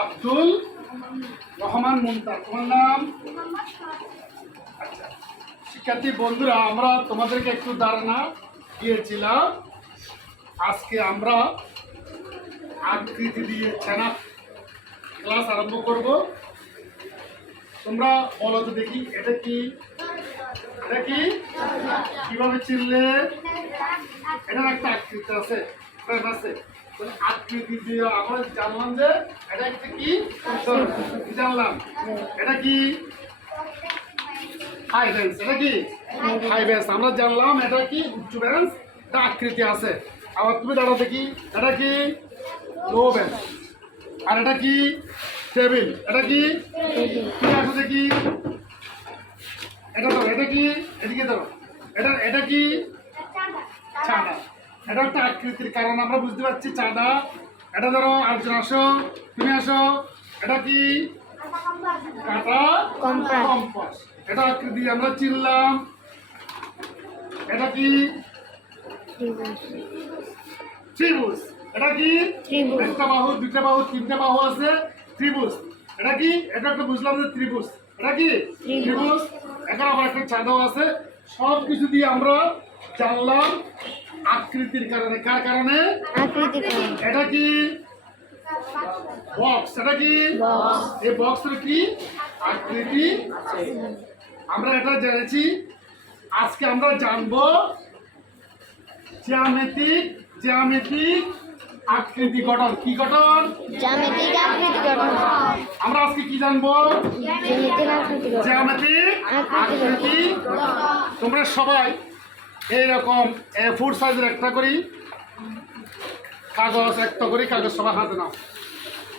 আব্দুল রহমান মুমতাজ। তোমার নাম? আচ্ছা শিক্ষার্থী বন্ধুরা, আমরা তোমাদেরকে একটু ধারণা দিয়েছিলাম। আজকে আমরা আকৃতি দিয়ে ছানা ক্লাস আরম্ভ করব। তোমরা বলো তো দেখি, এটা কি? এটা কি? কিভাবে চিনলে? এটার একটা আকৃতি আছে, আছে। আকৃতি দিয়ে আমরা জানলাম যে এটা একটা কি জানলাম। এটা কি? High bench. এটা কি? High bench. আমরা জানলাম এটা কি উচ্চ বেঞ্চ, এটা আকৃতি আছে। আবার তুমি দাঁড়াও দেখি, এটা কি? লো বেঞ্চ। আর এটা কি? টেবিল। এটা কি? আসো দেখি, এটা ধরো। এটা কি? এদিকে ধরো। এটা কি? চাঁদা। এটা একটা আকৃতির কারণ আমরা বুঝতে পারছি চাঁদা। এটা ধরো, আরেকজন আসো, তুমি আসো। এটা কি? কাঁটা কম্পাস। এটা আকৃতি আমরা চিনলাম। এটা কি? ত্রিভুজ। এটা কি? একটা বাহু, দুইটা বাহু, তিনটা বাহু আছে, ত্রিভুজ। এটা কি? এটা একটা বুঝলাম যে ত্রিভুজ। এটা কি? ত্রিভুজ। এখন আবার একটা চাঁদাও আছে। সব কিছু দিয়ে আমরা জানলাম আকৃতির কারণে। কার কারণে? এটা কি? বক্স। এটা কি? এই বক্সের কি আকৃতি? আমরা এটা জেনেছি। আজকে আমরা জানবো জ্যামিতিক আকৃতি গঠন। কি গঠন? জ্যামিতিক আকৃতি গঠন। আমরা আজকে কি জানবো? জ্যামিতিক আকৃতি। তোমরা সবাই এইরকম A4 সাইজের একটা করি কাগজ, একটা করি কাগজ সবাই হাতে নাও।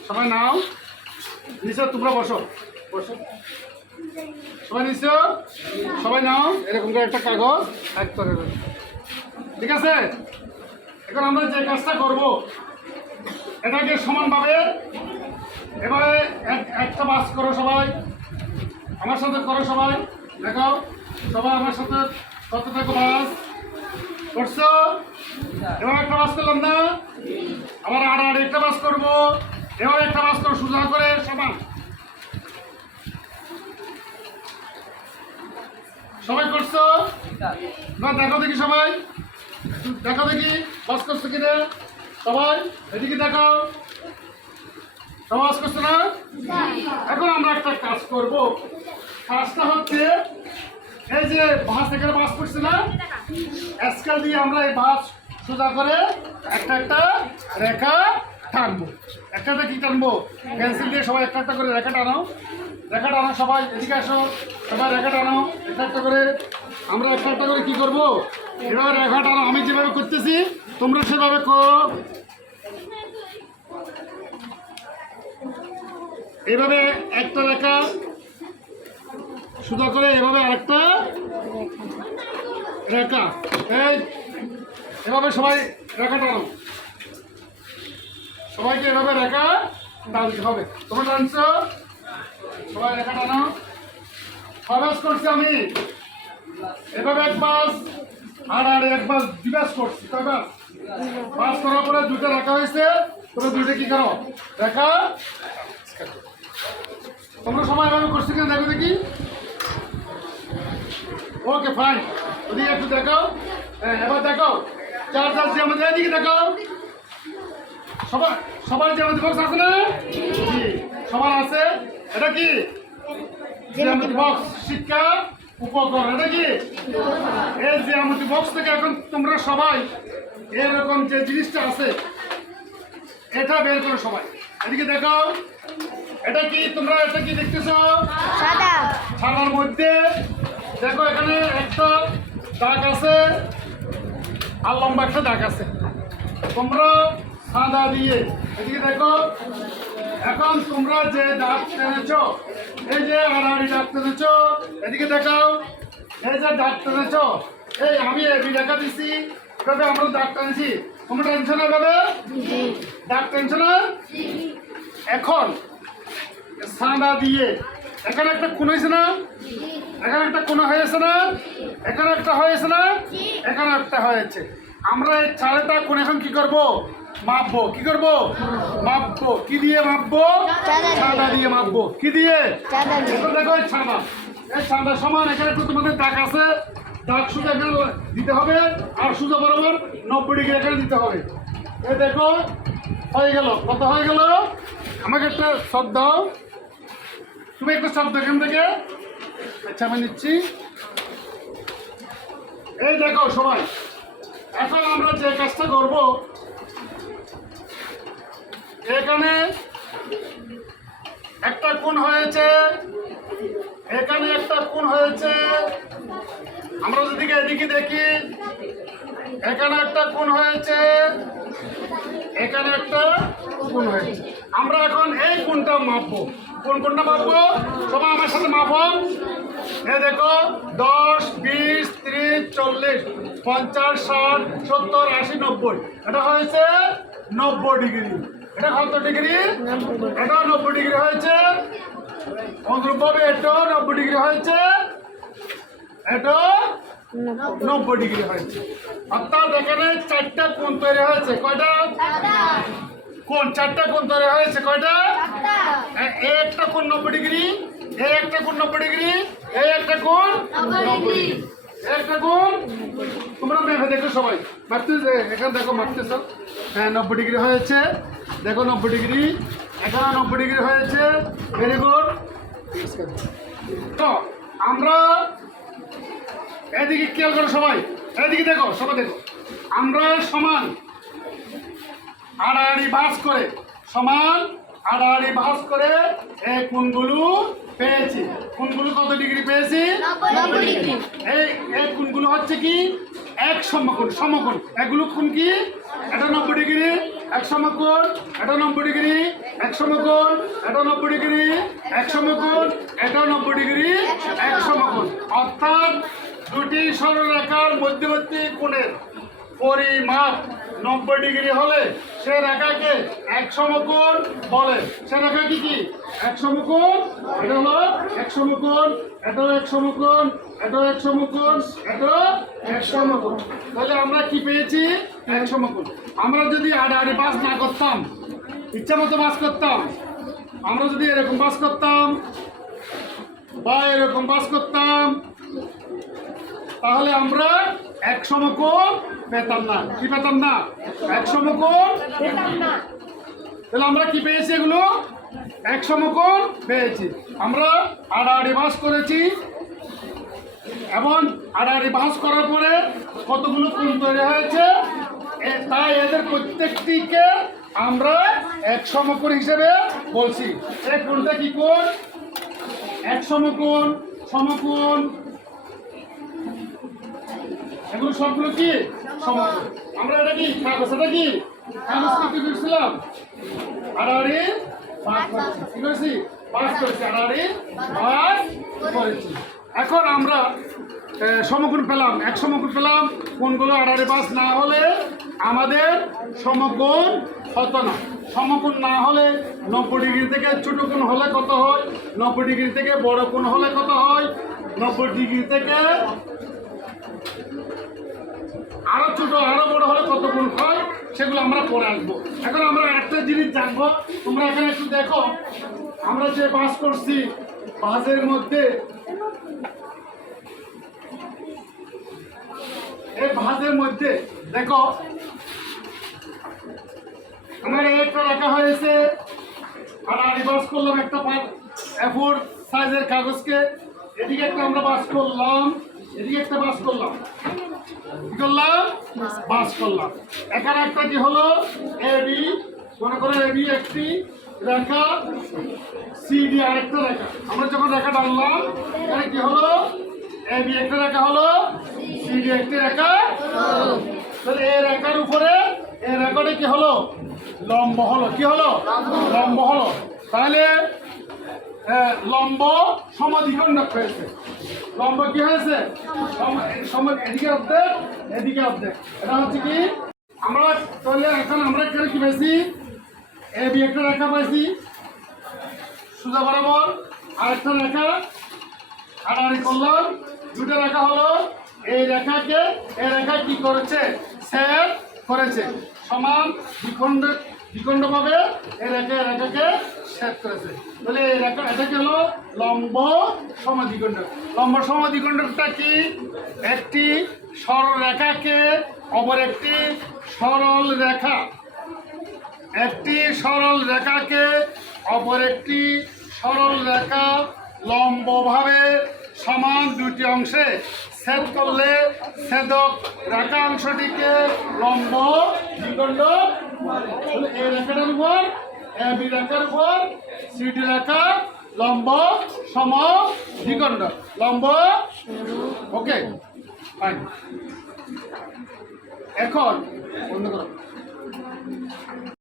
সবাই নাও, নিচে তোমরা বসো, বসো সবাই নিচে, সবাই নাও এরকম করে একটা কাগজ এক করে। ঠিক আছে? এখন আমরা যে কাজটা করব, এটাকে সমানভাবে এবারে একটা বাস করো। সবাই আমার সাথে করো। সবাই দেখো, সবাই আমার সাথে কত থেকে বাস করছো? এবার একটা বাস করলাম না? আবার আর একটা বাস করবো। এবার একটা বাস করো সোজা করে সমান। সবাই করছো না? দেখো দেখি, সবাই দেখো দেখি বাস করছো কিনা। সবাই এদিকে দেখো, সবাই বাস করছো না? এখন আমরা একটা কাজ করব। কাজটা হচ্ছে এই যে বাস, এখানে বাস করছে না, স্কেল দিয়ে আমরা এই বাস সোজা করে একটা একটা রেখা টানবো। একটা কি টানবো? পেন্সিল দিয়ে সবাই একটা একটা করে রেখা টানো। রেখা টানো, সবাই এদিকে আসো, সবাই রেখা টানো একটা একটা করে। আমরা একটা একটা করে কি করবো? এভাবে রেখা টানো। আমি যেভাবে করতেছি তোমরা সেভাবে করো। এইভাবে একটা রেখা সোজা করে, এভাবে আরেকটা রেখা, এই এভাবে সবাই রেখা টানো। সবাইকে এভাবে রেখা টানতে হবে। তোমরা টানছো, সবাই রেখা টানো। প্রবেশ করছি আমি এভাবে এক পাশ, আর এক পাশ দুবাস করছি। কয়বার পাস করার পরে দুটো রেখা হয়েছে, তোমরা দুটো কি করো? রেখা। তোমরা সবাই এভাবে করছি কিনা দেখো দেখি। ওকে ফাইন, ওদিকে একটু দেখো। হ্যাঁ এবার দেখো, চার চার জ্যামিতি, এদিকে দেখো। সবার জ্যামিতি বক্স আছে না? সবার আছে। এটা কি? জ্যামিতি বক্স, শিক্ষা উপকরণ। এটা কি? এই জ্যামিতি বক্স থেকে এখন তোমরা সবাই এরকম যে জিনিসটা আছে এটা বের করো। সবাই এদিকে দেখো। এটা কি? তোমরা এটা কি দেখতেছো? সাদা। সাদার মধ্যে দেখো এখানে একটা দাগ আছে আর লম্বা একটা দাগ আছে। তোমরা সাদা দিয়ে এদিকে দেখো। এখন তোমরা যে দাগ টেনেছ, এই যে আড়াআড়ি দাগ টেনেছ, এদিকে দেখাও। এই যে দাগ টেনেছ, এই আমি এবি লেখা দিছি, এভাবে আমরা দাগ টেনেছি। তোমরা টেনশন না? এভাবে দাগ টেনশন না? এখন সাদা দিয়ে এখানে একটা কোণ হয়েছে না? এখানে একটা কোণ হয়েছে না? এখানে একটা হয়েছে না? এখানে একটা হয়েছে। আমরা এই চারটা কোণ এখন কি করব? মাপবো। কি করব? মাপবো। মাপবো, কি দিয়ে মাপবো? ছাদা দিয়ে মাপবো। কি দিয়ে? চাঁদা দিয়ে। এখন দেখো এই ছাদা, এই ছাদা সমান। এখানে একটু তোমাদের দাগ আছে, দাগ সোজা এখানে দিতে হবে, আর সোজা বরাবর 90 ডিগ্রি এখানে দিতে হবে। এই দেখো হয়ে গেল। কত হয়ে গেল? আমাকে একটা শট দাও, তুমি একটা শট এখান থেকে। আচ্ছা আমি নিচ্ছি। এই দেখো সবাই, এখন আমরা যে কাজটা করব, এখানে একটা কোণ হয়েছে, এখানে একটা কোণ হয়েছে। আমরা যদি এদিকে দেখি, এখানে একটা কোণ হয়েছে, এখানে একটা কোণ হয়েছে। আমরা এখন এই কোণটা মাপবো। কোনটা মাপবো? সবাই আমার সাথে মাপো। এ দেখো 10, 20, 30, 40, 50, 60, 70, 80, 90। এটা হয়েছে 90 ডিগ্রি। এটা কত ডিগ্রি? এটা 90 ডিগ্রি হয়েছে। অনুরূপভাবে এটাও 90 ডিগ্রি হয়েছে, এটাও 90 ডিগ্রি হয়েছে। অর্থাৎ এখানে 4টা কোণ তৈরি হয়েছে। কয়টা কোণ? 4টা কোণ তৈরি হয়েছে। কয়টা? এই একটা কোণ 90 ডিগ্রি, এই একটা কোণ 90 ডিগ্রি, এই একটা কোণ 90 ডিগ্রি, একটা কোণ। তোমরা মেপে দেখো সবাই, মাপতে এখানে দেখো মাপতেছ। হ্যাঁ 90 ডিগ্রি হয়েছে। দেখো 90 ডিগ্রি, এখানে 90 ডিগ্রি হয়েছে। Very good. তো আমরা এদিকে খেয়াল করো সবাই, এদিকে দেখো সবাই, দেখো আমরা সমান আড়াআড়ি ভাঁজ করে, সমান আড়াআড়ি ভাঁজ করে এই কোণগুলো পেয়েছি। কোণগুলো কত ডিগ্রি পেয়েছি? 90 ডিগ্রি। এই কোণগুলো হচ্ছে কি এক সমকোণ। সমকোণ এগুলো কোণ কি? এটা 90 ডিগ্রি এক সমকোণ, এটা 90 ডিগ্রি এক সমকোণ, এটা 90 ডিগ্রি এক সমকোণ, এটা 90 ডিগ্রি এক সমকোণ। অর্থাৎ দুটি সরলরেখার মধ্যবর্তী কোণের পরিমাপ 90 ডিগ্রি হলে সে রেখাকে এক সমকোণ বলে। সে রেখা কি এক সমকোণ। এটা হলো এক সমকোণ, এটাও এক সমকোণ, এটাও এক সমকোণ, এটাও এক সমকোণ। তাহলে আমরা কি পেয়েছি? এক সমকোণ। আমরা যদি আড়াআড়ি ভাঁজ না করতাম, ইচ্ছা মতো ভাঁজ করতাম, আমরা যদি এরকম ভাঁজ করতাম বা এরকম ভাঁজ করতাম, তাহলে আমরা এক সমকোণ পেতাম না। কি পেতাম না? এক সমকোণ পেতাম না। তাহলে আমরা কি পেয়েছি? এগুলো এক সমকোণ পেয়েছি। আমরা আড়াআড়ি ভাঁজ করেছি এবং আড়াআড়ি ভাঁজ করার পরে কতগুলো কোণ তৈরি হয়েছে, তাই এদের প্রত্যেকটিকে আমরা এক সমকোণ হিসেবে বলছি। এই কোণটা কি কোণ? এক সমকোণ, সমকোণ, এগুলো সবগুলো কি সমকোণ। আমরা এটা কি কাগজ, এটা কি কাগজ কি করছিলাম? আড়াআড়ি ভাঁজ করেছি। কি করেছি? ভাঁজ করেছি, আড়াআড়ি ভাঁজ করেছি। এখন আমরা সমকোণ পেলাম, এক সমকোণ পেলাম। কোণগুলো আড়াআড়ি ভাঁজ না হলে আমাদের সমকোণ হতো না। সমকোণ না হলে 90 ডিগ্রি থেকে ছোট কোণ হলে কত হয়, 90 ডিগ্রি থেকে বড় কোণ হলে কত হয়, 90 ডিগ্রি থেকে আরো ছোট আরো বড় হলে কত কোণ হয়, সেগুলো আমরা পরে আসবো। এখন আমরা একটা জিনিস জানবো, তোমরা এখানে একটু দেখো। আমরা যে ভাঁজ করছি, ভাঁজের মধ্যে এই ভাঁজের মধ্যে দেখো আমার একটা লেখা হয়েছে। আর আড়ি ভাঁজ করলাম একটা A4 সাইজের কাগজকে, এদিকে একটা আমরা ভাঁজ করলাম, এদিকে একটা ভাঁজ করলাম, কি করলাম? ভাঁজ করলাম। এখানে একটা কি হলো? AB, মনে করো AB একটি রেখা, CD আরেকটা রেখা। আমরা যখন রেখা টানলাম, এখানে কি হলো? AB একটা রেখা হলো, CD একটি রেখা। তাহলে এই রেখার উপরে এই রেখাটা কি হলো? লম্ব হলো। কি হলো? লম্ব হলো। তাহলে লম্ব সমদ্বিখণ্ডক হয়েছে। লম্ব কি হয়েছে? এদিকে অর্ধেক, এদিকে অর্ধেক। এটা হচ্ছে কি আমরা তাহলে এখন আমরা এখানে কি পাইছি? AB একটা রেখা পাইছি সোজা বরাবর, আরেকটা রেখা আড়াআড়ি করলাম, দুটো রেখা হলো। এই রেখাকে এই রেখা কি করেছে? ছেদ করেছে। সমান দ্বিখণ্ডক দ্বিখণ্ড ভাবে এই রেখাকে ছেদ করেছে। তাহলে এই রেখা এটা কি হলো লম্ব সমদ্বিখণ্ড। লম্ব সমদ্বিখণ্ডটা কি? একটি সরল রেখাকে অপর একটি সরল রেখা একটি সরল রেখাকে অপর একটি সরল রেখা লম্বভাবে সমান দুটি অংশে ছেদ করলে ছেদক রেখাংশটিকে লম্ব দ্বিখণ্ড বলে। তাহলে এই রেখাটার উপর এবি রেখার উপর সিডি রেখা লম্ব সম দ্বিখণ্ড লম্ব। Okay fine. এখন বন্ধ করো।